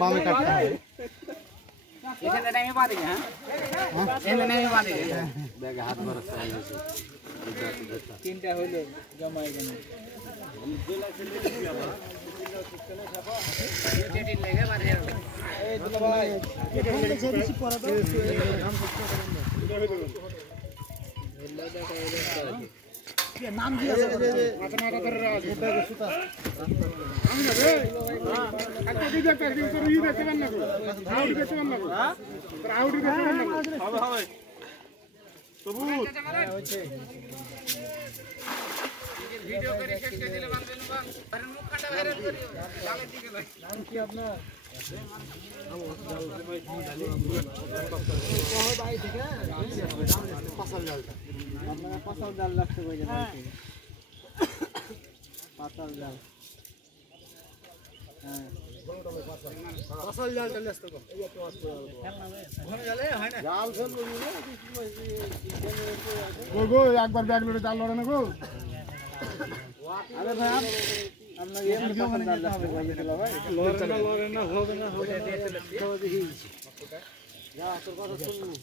বামে কাটতে হবে। এখানে নেমে বাঁধি হ্যাঁ এখানে নেমে বাঁধি দেখ হাত মারা চাই আছে তিনটা হইলো জমা এখানে টেটি লেগে বাঁধি এই দুলা ভাই এটা যে বেশি পড়া দাও নাম কি আছে মাথা ধরে রাখ এটা সুতা আমি না রে একটা দিকে একটা দিকে তোর ই দেখতে পান না গো আউট দেখতে পান না গো হ্যাঁ তোর আউট দেখতে পান না হবে হবে সবুত হচ্ছে ভিডিও করে শেষ করে দিলে বান্ধব বান আর মুখটা ভাইরাল করিও গালের দিকে লই নাম কি আপনার ভাই ঠিক আছে ফসল ডালটা আপনারা ফসল ডাল রাখতে কইছেন পাতাল ডাল হ্যাঁ ফসল ডালটা লেস্ত কম এই তো আসছে ঘন জালে হয় না জাল ফেলবো না গো গো একবার ব্যাগ লড়ে জাল লড়ে না গো আরে ভাই আমরা এমনি ফসল ডাল রাখতে কইছেন ভাই লড়ে না হবে না হবে দেখি যা তোর কথা শুনু